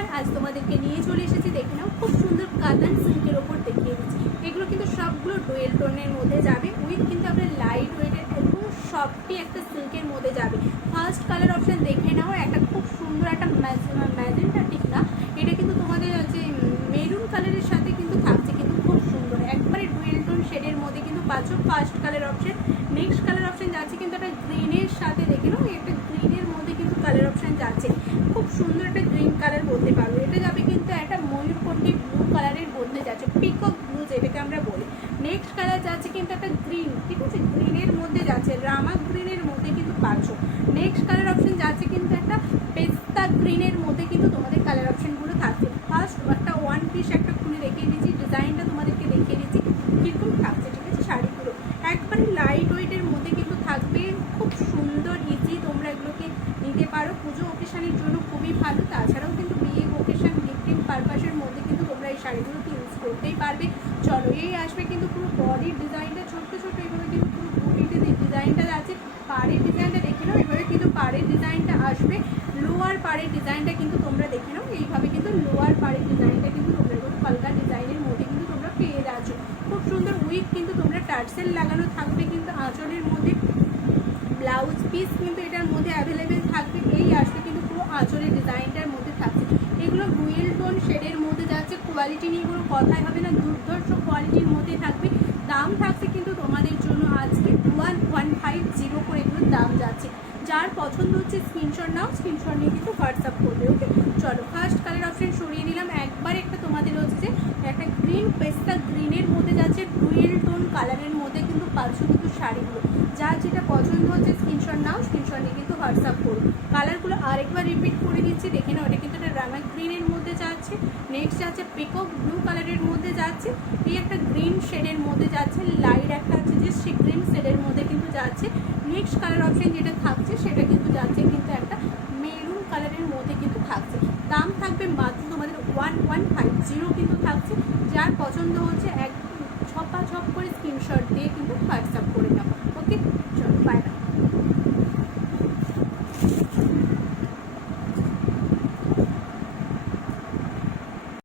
নমস্কার, আজ তোমাদেরকে নিয়ে চলে এসেছি। দেখে নাও, খুব সুন্দর কাতান সিল্কের ওপর দেখিয়ে দিচ্ছি। এগুলো কিন্তু সবগুলো ডুয়েল টোনের মধ্যে যাবে, উইথ কিন্তু আপনার লাইট ওয়েটের এবং সবটি একটা সিল্কের মধ্যে যাবে। ফার্স্ট কালার অপশন দেখে নাও, একটা খুব সুন্দর একটা ম্যাজেন্টা ঠিক না, এটা কিন্তু তোমাদের যে মেরুন কালারের সাথে কিন্তু থাকছে, কিন্তু খুব সুন্দর একবারে ডুয়েল টোন শেডের মধ্যে কিন্তু পাচ্ছ। First colour option. Next colour option যাচ্ছে কিন্তু একটা গ্রিনের সাথে, দেখে নাও একটা গ্রিনের মধ্যে কিন্তু কালার অপশন যাচ্ছে, খুব সুন্দর একটা গ্রিন কালার বলতে পারবো। এটা যাবে কিন্তু একটা ময়ূরকণ্ঠী ব্লু কালারের মধ্যে যাচ্ছে, পিকক ব্লু যেটাকে আমরা বলি। নেক্সট কালার যাচ্ছে কিন্তু একটা গ্রিন, ঠিক আছে, গ্রিনের মধ্যে যাচ্ছে, রামা গ্রিনের মধ্যে কিন্তু পাচ্ছ। নেক্সট কালার অপশন যাচ্ছে কিন্তু একটা পেস্তা গ্রিনের মধ্যে কিন্তু তোমাদের কালার অপশনগুলো থাকছে। ফার্স্ট একটা ওয়ান পিস একটা খুলে দেখিয়ে দিচ্ছি, ডিজাইনটা তোমাদেরকে দেখিয়ে দিচ্ছি কীরকম থাকছে, ঠিক আছে। শাড়িগুলো একবারে লাইট ওয়েটের মধ্যে কিন্তু থাকবে, খুব সুন্দর ইজি, তোমরা এগুলোকে নিতে পারো পুজো ওকেশনের জন্য, খুবই ভালো। তাছাড়াও কিন্তু বিয়ে ওকেশন গিফটিং পারপাসের মধ্যে কিন্তু তোমরা এই শাড়িগুলোকে ইউজ করতেই পারবে। চলো, এই আসবে কিন্তু পুরো বডির ডিজাইনটা, ছোট্ট ছোট্ট এইভাবে কিন্তু পুরো বুটিতে ডিজাইনটা আছে। পাড়ের ডিজাইনটা দেখে নাও, এভাবে কিন্তু পাড়ের ডিজাইনটা আসবে। লোয়ার পাড়ের ডিজাইনটা কিন্তু তোমরা দেখে নাও, এইভাবে কিন্তু লোয়ার পাড়ের ডিজাইনটা কিন্তু তোমরা হালকা ডিজাইনের মধ্যে কিন্তু তোমরা পেয়ে যাচ্ছ। খুব সুন্দর উইথ কিন্তু তোমরা টার্সেল লাগানো থাকবে কিন্তু আঁচলের মধ্যে। ব্লাউজ পিস কিন্তু এটার মধ্যে অ্যাভেলেবেল থাকবে। এই আসবে কিন্তু পুরো আঁচলের ডিজাইনটার মধ্যে থাকছে। এগুলো ডুয়েল টোন শেডের মধ্যে যাচ্ছে, কোয়ালিটি নিয়ে কোনো কথাই হবে না, দুর্ধর্ষ কোয়ালিটির মধ্যে থাকবে। দাম থাকছে কিন্তু তোমাদের জন্য আজকে 1150 করে এগুলোর দাম যাচ্ছে। যার পছন্দ হচ্ছে স্ক্রিনশট নাও, স্ক্রিনশট নিয়ে কিন্তু হোয়াটসঅ্যাপ করবে। ওকে, চলো ফার্স্ট কালার অপশন সরিয়ে নিলাম। একবার একটা তোমাদের হচ্ছে যে একটা গ্রিন পেস্তা গ্রিনের মধ্যে যাচ্ছে, ডুয়েল টোন কালারের মধ্যে কিন্তু পাচ্ছ কিন্তু শাড়িগুলো। যার যেটা পছন্দ হচ্ছে স্ক্রিনশট নাও, স্ক্রিনশট নিয়ে কিন্তু হোয়াটসঅ্যাপ করো। কালারগুলো আরেকবার রিপিট করে দিচ্ছি, দেখে নাও। এটা কিন্তু একটা রামা গ্রিনের মধ্যে যাচ্ছে, নেক্সট যাচ্ছে পিকক ব্লু কালারের মধ্যে যাচ্ছে, এই একটা গ্রিন শেডের মধ্যে যাচ্ছে, লাইট একটা আছে যে সে গ্রিন শেডের মধ্যে কিন্তু যাচ্ছে। নেক্সট কালার অপশন যেটা থাকছে সেটা কিন্তু যাচ্ছে কিন্তু একটা মেরুন কালারের মধ্যে কিন্তু থাকছে। দাম থাকবে মাত্র তোমাদের 1150 কিন্তু থাকছে। যার পছন্দ হচ্ছে এক ছপা ছপ করে স্ক্রিনশট দিয়ে কিন্তু হোয়াটসঅ্যাপ করে নাও।